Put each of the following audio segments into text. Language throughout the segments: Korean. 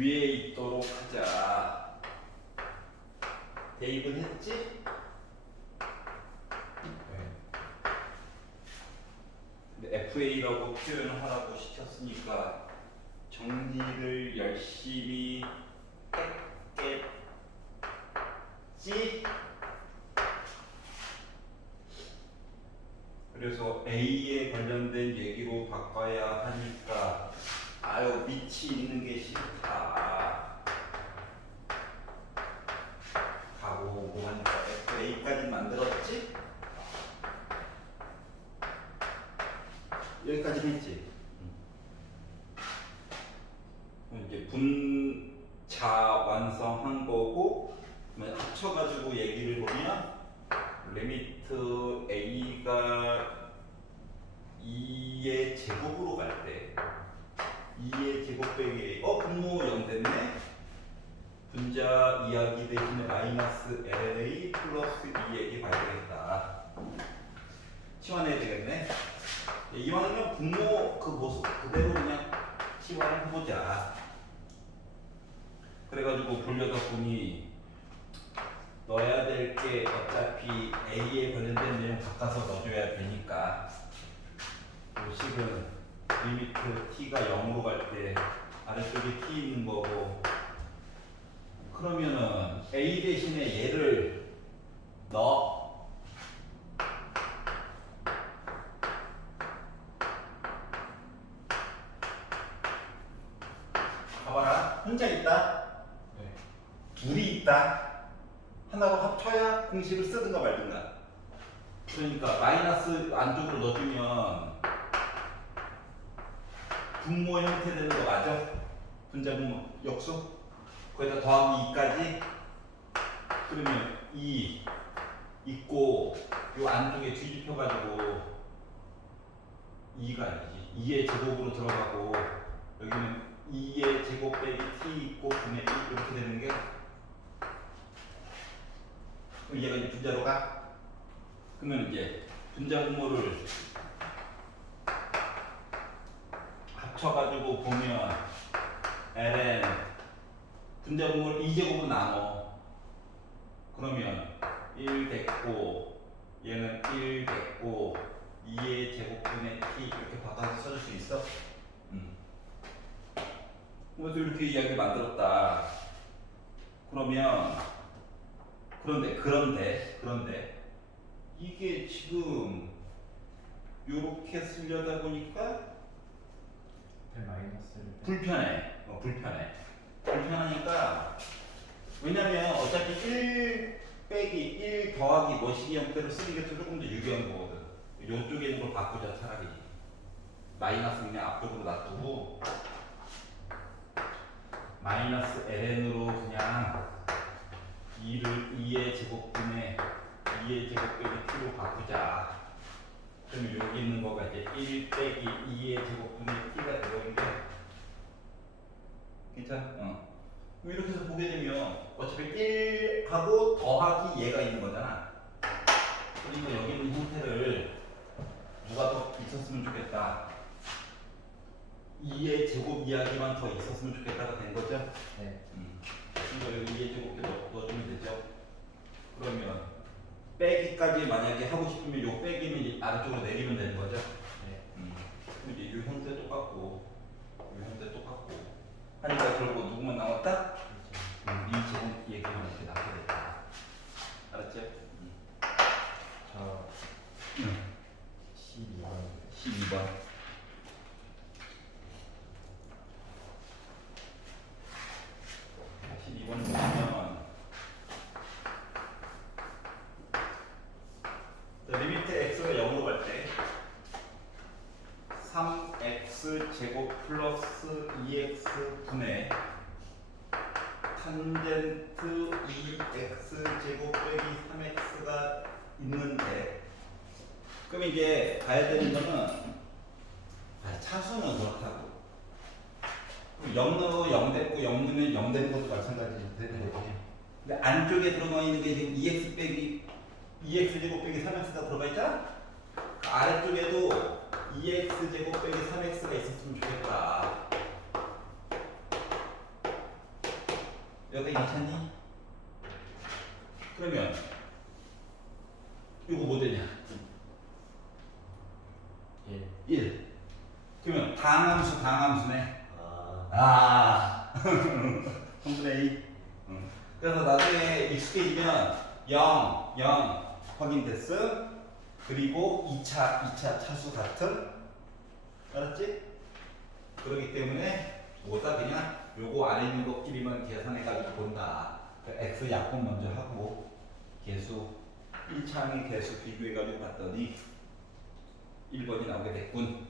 위에 있도록 하자. 대입은 했지? 근데 FA라고 표현을 하라고 시켰으니까 정리를 열심히 했겠지? 그래서 A에 관련된 얘기로 바꿔야 하니까 아유 밑이 있는 게 싫다 가고 오고 하니까 FA까지 만들었지? 여기까지 했지? 이제 분자 완성한 거고 합쳐가지고 얘기를 보면 리미트 A가 2의 제곱으로 갈 때 2의 제곱 빼기 분모 0 됐네? 분자 이야기 대신에 마이너스 LA 플러스 2에게 봐야 되겠다. 치환해야 되겠네. 이왕이면 분모 그 모습 그대로 그냥 치환을 해보자. 그래가지고 보려다 보니 넣어야 될 게 어차피 A에 관련된 내용 바꿔서 넣어줘야 되니까 이 식은 리미트 T가 0으로 갈 때 아래쪽에 T 있는 거고 그러면은 A 대신에 얘를 넣어. 봐봐라. 혼자 있다. 네. 둘이 있다. 하나로 합쳐야 공식을 쓰든가 말든가. 그러니까 마이너스 안쪽으로 넣어주면 분모 형태 되는 거 맞아? 분자 분모 역수? 거기다 더하기 2까지? 그러면 2 있고 요 안쪽에 뒤집혀가지고 2가 아니지 2의 제곱으로 들어가고 여기는 2의 제곱 빼기 t 있고 분의 1 이렇게 되는 게 그럼 얘가 이제 분자로 가? 그러면 이제 분자 분모를 합쳐가지고 보면 ln 분자 분모를 2제곱으로 나눠. 그러면 1 됐고 얘는 1 됐고 2의 제곱분의 t 이렇게 바꿔서 써줄 수 있어? 그래서 이렇게 이야기 만들었다. 그러면 그런데 이게 지금 요렇게 쓰려다 보니까 마이너스를 불편해. 불편하니까 왜냐면 어차피 1 빼기 1 더하기 뭐시기 형태로 쓰는 게 조금 더 유리한 거거든. 요쪽에 있는 걸 바꾸자 차라리. 마이너스 그냥 앞쪽으로 놔두고 마이너스 ln으로 그냥 2의 제곱분의 2의 제곱 빼기 t로 바꾸자. 그러면 여기 있는 거가 이제 1 빼기 2의 제곱분의 t가 되거든요. 괜찮아? 그럼 이렇게 해서 보게 되면 어차피 1하고 더하기 얘가 있는 거잖아. 그러니까 여기 있는 형태를 누가 더 있었으면 좋겠다. 2의 제곱 이야기만 더 있었으면 좋겠다가 된 거죠? 네. 그러니까 여기 2의 제곱 넣어주면 되죠? 그러면 빼기까지 만약에 하고 싶으면 요 빼기는 이제 아래쪽으로 내리면 되는 거죠? 네. 그럼 이제 요 형태 똑같고 요 형태 똑같고 하니까 결국 누구만 남았다? 이 제곱 얘기만 이렇게 남게 됐다. 알았죠? 저 12번. 12번. 보면 리미트 x가 0으로 갈 때 3x 제곱 플러스 2x 분의 탄젠트 2x 제곱 빼기 3x가 있는데 그럼 이제 봐야 되는 거는 차수는 그렇다고 0 넣으면 0 됐고 0 넣으면 0 되는 것도 마찬가지 되는 거지. 근데 안쪽에 들어가 있는 게 지금 2x 빼기 2x 제곱 빼기 3x가 들어가 있잖아? 그 아래쪽에도 2x 제곱 빼기 3x가 있었으면 좋겠다. 여기까지 괜찮니? 그러면 이거 뭐 되냐? 1. 1. 그러면 당함수네. 아. 아. 3분의 2. 그래서 나중에 익숙해지면 0, 0 확인됐어. 그리고 2차 차수 같은. 알았지? 그렇기 때문에 뭐다 그냥 요거 안에 있는 것끼리만 계산해가지고 본다. 그 x 약분 먼저 하고 개수 1차항의 개수 비교해가지고 봤더니 1번이 나오게 됐군.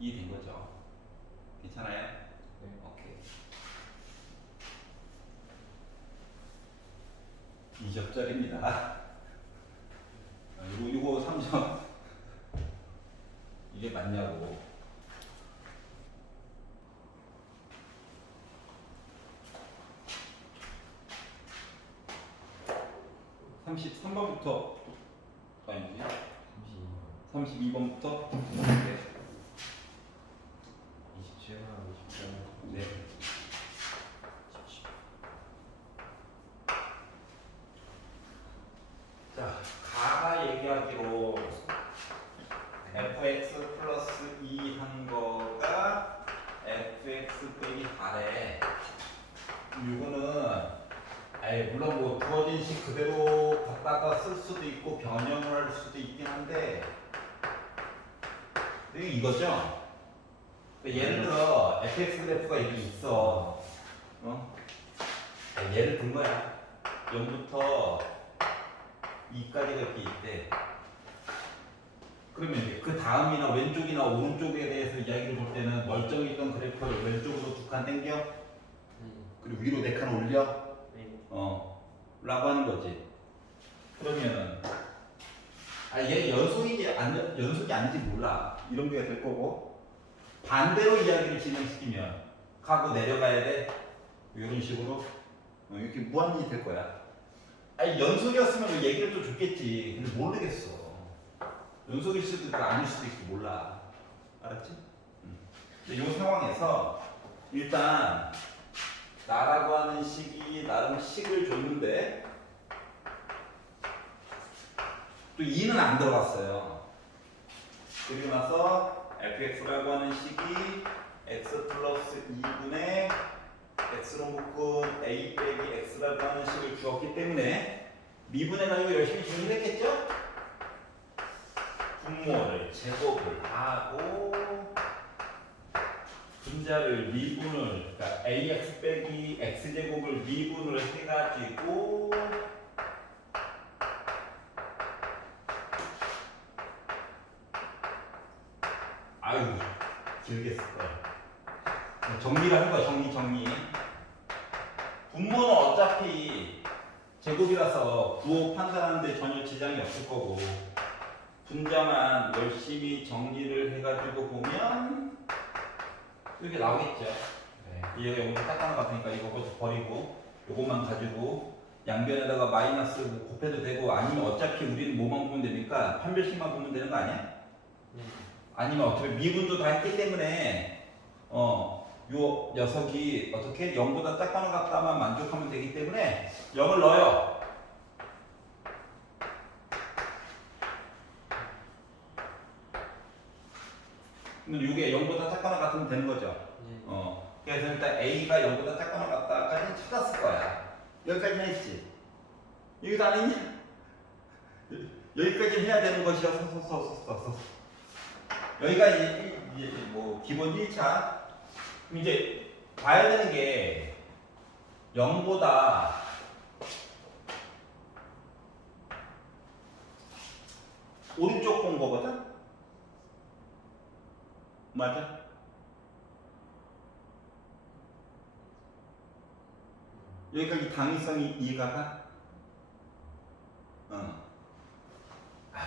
이 된 거죠. 괜찮아요? 네. 오케이. 2접절입니다. 요거 3점. 이게 맞냐고. 33번부터 아니지? 32번부터 27만 28만. 네. 자, 가가 얘기하기로 fx 플러스 2 한 거가 fx 빼기 8에 이거는 물론 뭐 주어진 식 그대로 갖다가 쓸 수도 있고 변형을 할 수도 있긴 한데 근데 이거죠? 예를 들어 fx 그래프가 이렇게 있어. 예를 든 거야. 0부터 2까지가 이렇게 있대. 그러면 이제 그 다음이나 왼쪽이나 오른쪽에 대해서 이야기를 볼 때는 멀쩡히 있던 그래프를 왼쪽으로 2칸 당겨 그리고 위로 4칸 올려 라고 하는 거지. 그러면은 얘 연속이 아닌지 몰라. 이런 게 될 거고 반대로 이야기를 진행시키면 가고 내려가야 돼. 이런 식으로 이렇게 무한히 될 거야. 연속이었으면 얘기를 또 줬겠지. 근데 모르겠어. 연속일 수도 있고 아닐 수도 있고 몰라. 알았지? 이 상황에서 일단 나라고 하는 식이 나름 식을 줬는데 또 2는 안 들어갔어요. 그리고 나서 fx라고 하는 식이 x 플러스 2분의 x로 묶은 a 빼기 x라고 하는 식을 주었기 때문에 미분해가지고 열심히 정리했겠죠? 분모를 제곱을 하고 분자를 미분을 그러니까 ax 빼기 x제곱을 미분을 해가지고 아유 길겠을 거야. 정리를 한 거야. 정리. 분모는 어차피 제곱이라서 부호 판단하는데 전혀 지장이 없을 거고 분자만 열심히 정리를 해가지고 보면 이렇게 나오겠죠. 얘가 여기서 딱 같으니까 이거 버리고 이것만 가지고 양변에다가 마이너스 곱해도 되고 아니면 어차피 우리는 뭐만 보면 됩니까? 판별식만 보면 되는 거 아니야? 아니면 어차피 미분도 다 했기 때문에 요 녀석이 어떻게 0보다 작거나 같다만 만족하면 되기 때문에 0을 넣어요. 그러면 이게 0보다 작거나 같으면 되는 거죠. 그래서 일단 A가 0보다 작거나 같다까지 찾았을 거야. 여기까지는 했지. 여기도 안 했냐? 여기까지 해야 되는 것이어서 여기가 이제 뭐 기본 1차. 그럼 이제 봐야 되는 게 0보다 오른쪽 본 거거든? 맞아? 여기까지 당위성이 이해가 가?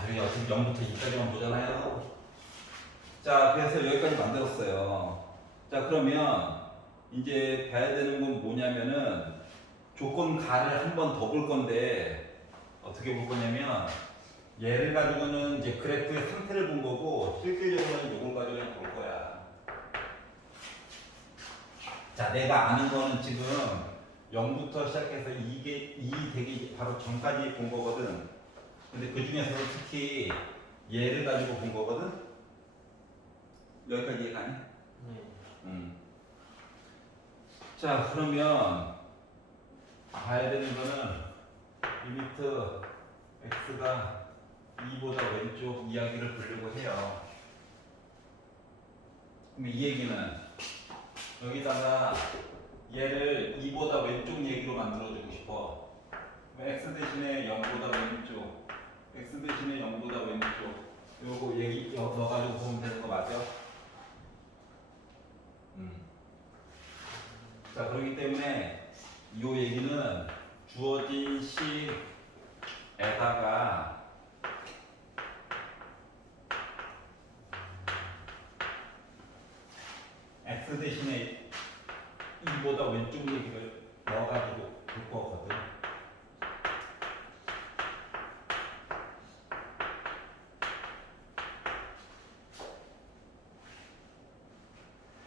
우리 어차피 0부터 2까지만 보잖아요. 자, 그래서 여기까지 만들었어요. 자, 그러면 이제 봐야 되는 건 뭐냐면은 조건 가를 한 번 더 볼 건데 어떻게 볼 거냐면 얘를 가지고는 이제 그래프의 상태를 본 거고 실질적으로는 이걸 가지고 그냥 볼 거야. 자, 내가 아는 거는 지금 0부터 시작해서 2 되기 바로 전까지 본 거거든. 근데 그 중에서도 특히 얘를 가지고 본 거거든. 여기까지 이해가니? 네. 자, 그러면 봐야 되는 거는 리미트 x가 2보다 왼쪽 이야기를 보려고 해요. 그럼 이 얘기는 여기다가 얘를 2보다 왼쪽 얘기로 만들어주고 싶어. 그럼 x 대신에 0보다 왼쪽, x 대신에 0보다 왼쪽. 요거 얘기 넣어가지고 보면 되는 거 맞죠? 자, 그렇기 때문에 이 얘기는 주어진 시에다가 x 대신에 2보다 왼쪽 얘기를 넣어가지고 볼 거거든.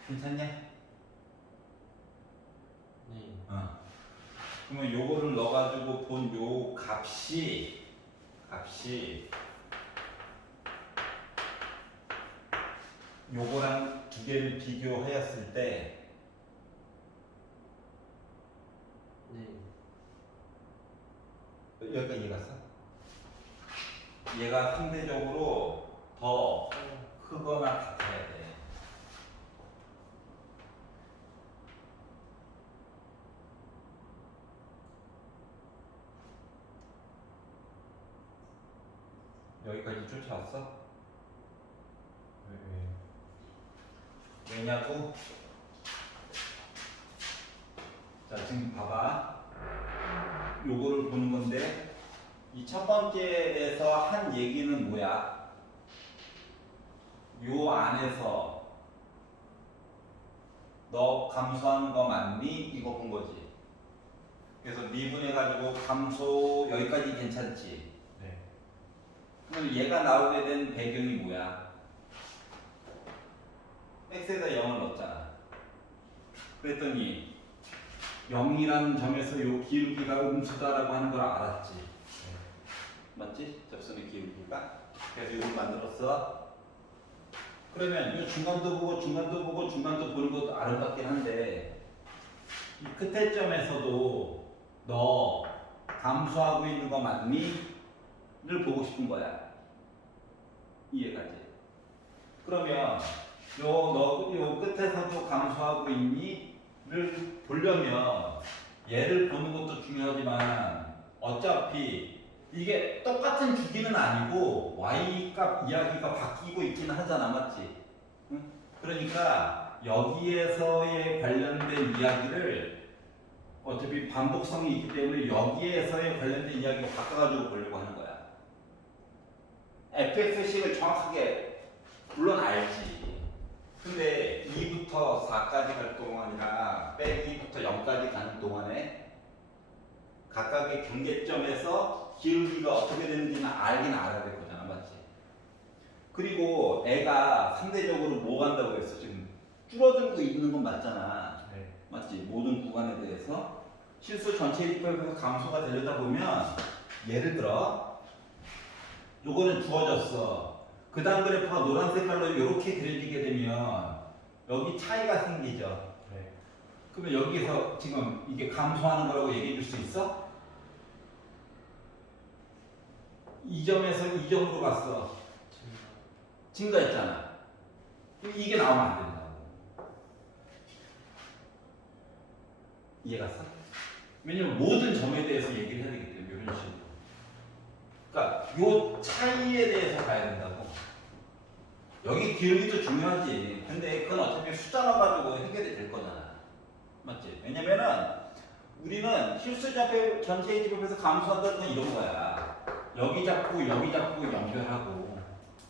괜찮냐? 네. 그러면 요거를 넣어가지고 본 요 값이 요거랑 두 개를 비교하였을 때 네. 여기까지 이해갔어? 얘가 상대적으로 더 크거나 같아야 돼. 여기까지 쫓아왔어? 네. 왜냐고? 자, 지금 봐봐. 요거를 보는 건데 이 첫 번째에서 한 얘기는 뭐야? 요 안에서 너 감소하는 거 맞니? 이거 본 거지. 그래서 미분해가지고 감소 여기까지 괜찮지? 네. 그럼 얘가 나오게 된 배경이 뭐야? x에다 0을 넣었잖아. 그랬더니 0이라는 점에서 요 기울기가 음수다라고 하는 걸 알았지. 네. 맞지? 접선의 기울기가. 그래서 이걸 만들었어. 그러면 이 중간도 보고 중간도 보고 중간도 보는 것도 아름답긴 한데 이 끝에 점에서도 너 감소하고 있는 거 맞니? 를 보고 싶은 거야. 이해가지? 그러면 요 끝에서도 감소하고 있니? 를 보려면 얘를 보는 것도 중요하지만 어차피 이게 똑같은 주기는 아니고 y 값 이야기가 바뀌고 있기는 하잖아, 맞지? 응? 그러니까 여기에서의 관련된 이야기를 어차피 반복성이 있기 때문에 여기에서의 관련된 이야기를 바꿔가지고 보려고 하는 거야. fx식을 정확하게 물론 알지. 근데 2부터 4까지 갈 동안이나 빼기 2부터 0까지 가는 동안에 각각의 경계점에서 기울기가 어떻게 되는지는 알긴 알아야 될 거잖아, 맞지? 그리고 애가 상대적으로 뭐 간다고 했어? 지금 줄어들고 있는 건 맞잖아. 네. 맞지? 모든 구간에 대해서 실수 전체 입법에서 감소가 되려다 보면 예를 들어 요거는 주어졌어. 그 다음 그래프가 노란 색깔로 이렇게 그려지게 되면 여기 차이가 생기죠. 네. 그러면 여기서 지금 이게 감소하는 거라고 얘기해 줄 수 있어? 이 점에서 이 점으로 갔어. 증가했잖아. 그럼 이게 나오면 안 된다고. 이해갔어? 왜냐면 모든 점에 대해서 얘기를 해야 되기 때문에 이런 식으로. 그러니까 요 차이에 대해서 봐야 된다고. 여기 기울기도 중요하지. 근데 그건 어차피 숫자 넣어가지고 해결이 될 거잖아. 맞지? 왜냐면은 우리는 실수 전체 집합에서 감소한다는 건 이런 거야. 여기 잡고 연결하고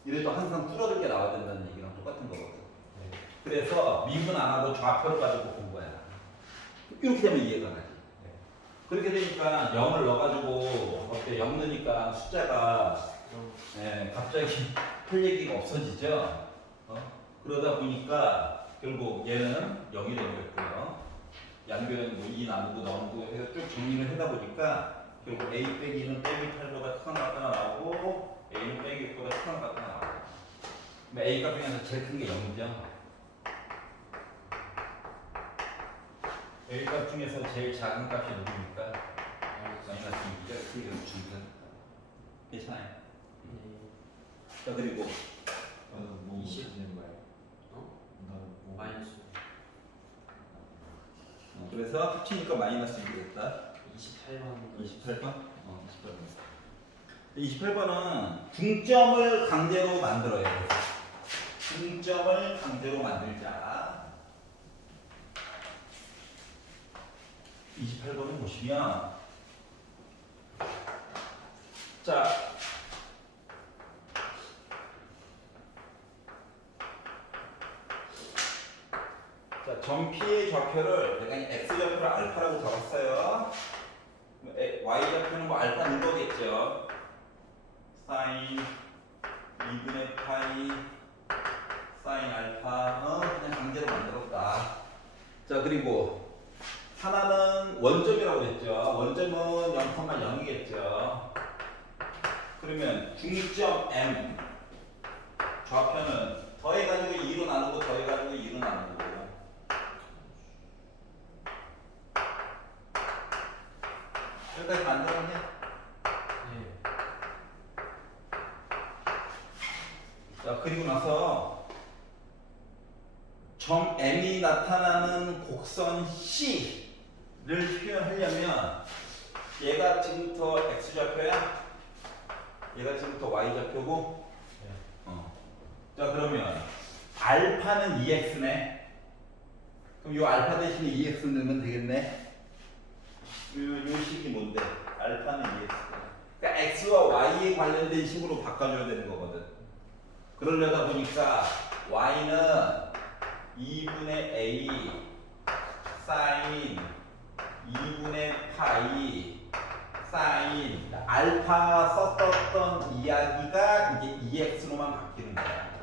이래도 항상 줄어들게 나와야 된다는 얘기랑 똑같은 거거든. 네. 그래서 미분 안 하고 좌표를 가지고 본 거야. 이렇게 되면 이해가 가지. 네. 그렇게 되니까 0을 넣어가지고 어때? 0 넣으니까 숫자가 좀 갑자기 할 얘기가 없어지죠. 그러다 보니까 결국 얘는 0이 되겠고요. 양변 뭐 2 나누고 나누고 해서 쭉 정리를 하다 보니까 결국 A 빼기 2는 빼기 8보다 큰 값가 나오고 A는 빼기 6보다 큰 값가 나오고 A 값 중에서 제일 큰 게 0이죠. A 값 중에서 제일 작은 값이 누굽니까? 마이너스 2죠. 이렇게 준비합니다. 괜찮아요. 네. 자 그리고 뭐 20. 무슨 거예요? 어? 마이너스 그래서 합치니까 마이너스 2가 됐다. 28번 28번? 28번은 중점을 강제로 만들어야 돼. 중점을 강제로 만들자. 28번을 보시면 자 점 P의 좌표를 내가 X 좌표를 알파라고 적었어요. Y 좌표는 뭐 알파 넣은 거겠죠. 사인 2분의 파이 사인 알파 그냥 강제로 만들었다. 자 그리고 하나는 원점이라고 그랬죠. 원점은 0,0이겠죠. 그러면 중점 M 좌표는 더해가지고 2로 나누고 더해가지고 2로 나누고 여기까지 만들었네. 네. 자 그리고 나서 점 M이 나타나는 곡선 C를 표현하려면 얘가 지금부터 X좌표야? 얘가 지금부터 Y좌표고 자 그러면 알파는 2X네. 그럼 요 알파 대신에 2X 넣으면 되겠네. 요 식이 뭔데? 알파는 2X. 그러니까 X와 Y에 관련된 식으로 바꿔줘야 되는 거거든. 그러려다 보니까 Y는 2분의 A 사인 2분의 파이 사인 알파 썼던 이야기가 이제 2X로만 바뀌는 거야.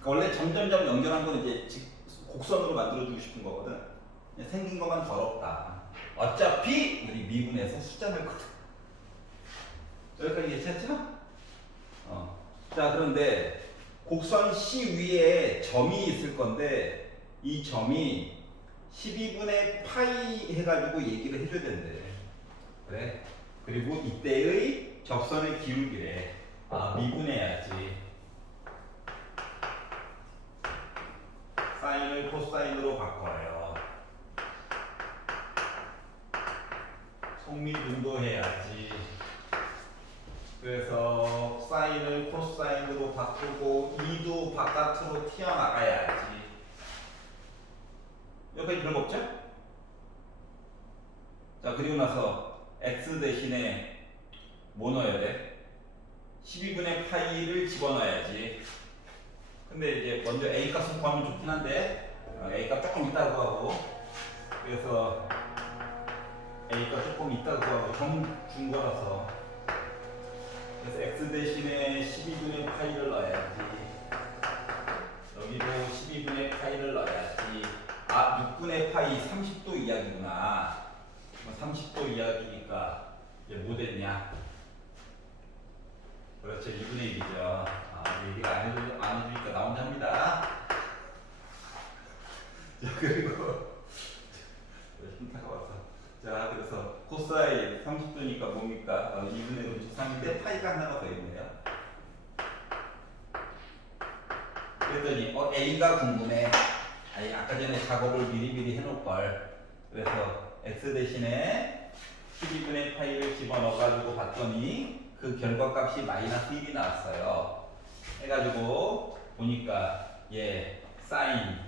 그러니까 원래 점점점 연결한 건 이제 곡선으로 만들어주고 싶은 거거든. 생긴 것만 더럽다. 어차피 우리 미분에서 숫자 넣거든. 여기까지 괜찮죠? 자 그런데 곡선 C 위에 점이 있을 건데 이 점이 12분의 파이 해가지고 얘기를 해줘야 된대. 그래? 그리고 이때의 접선의 기울기래. 미분해야지. 사인을 코사인으로 바꿔요. 속미분도 해야지. 그래서 사인을 코사인으로 바꾸고 2도 바깥으로 튀어나가야지. 여기까지 별거 없죠? 자 그리고 나서 x 대신에 뭐 넣어야 돼? 12분의 파이를 집어넣어야지. 근데 이제 먼저 a 값을 구하면 좋긴 한데 a 값 조금 있다고 하고 그래서 a 값 조금 있다고 하고 준 거라서 그래서 x 대신에 12분의 파이를 넣어야지. 여기도 12분의 파이를 넣어야지. 6분의 파이 30도 이야기구나. 30도 이야기니까 이제 뭐 됐냐? 그렇죠. 2분의 1이죠. 얘기가 안 해주니까 나 혼자 합니다. 자, 그리고 힌트가 왔어. 자, 그래서 코사인 30도니까 뭡니까? 2분의 1 3인데 파이가 하나가 더 있네요. 그랬더니 A가 궁금해. 아까 전에 작업을 미리미리 해놓을 걸. 그래서 x 대신에 12분의 파이를 집어넣어가지고 봤더니 그 결과값이 마이너스 1이 나왔어요. 해가지고 보니까 얘 사인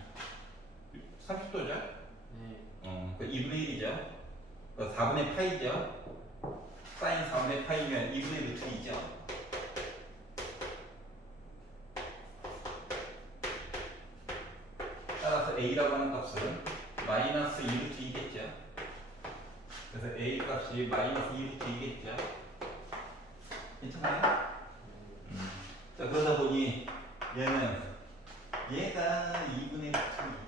30도죠? 네. 그 2분의 1이죠. 그 4분의 파이죠. 사인 4분의 파이면 2분의 루트 2죠. 따라서 a라고 하는 값은 마이너스 2루트 2겠죠. 그래서 a 값이 마이너스 2루트 2겠죠. 괜찮아요? 자 그러다 보니 얘는 얘가 2분의 루트 2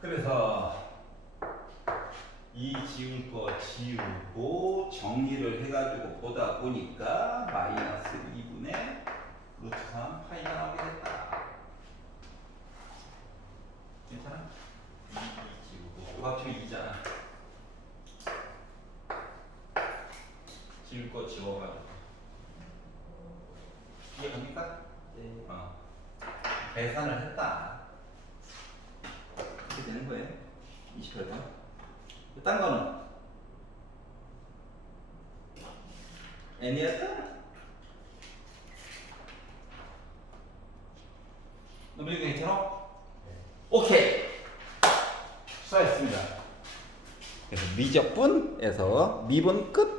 그래서 이 지울 거 지우고 정리를 해가지고 보다 보니까 마이너스 2분의 루트 3 파이가 나오게 됐다. 괜찮아? 2 지우고 이거 합치면 2잖아. 지울 거 지워가지고 이해갑니까? 네. 계산을 했다. 이렇게 되는 거예요. 28번. 딴 거는 n이었다. 넘기고 괜찮아? 오케이. 수고하셨습니다. 그래서 미적분에서 미분 끝.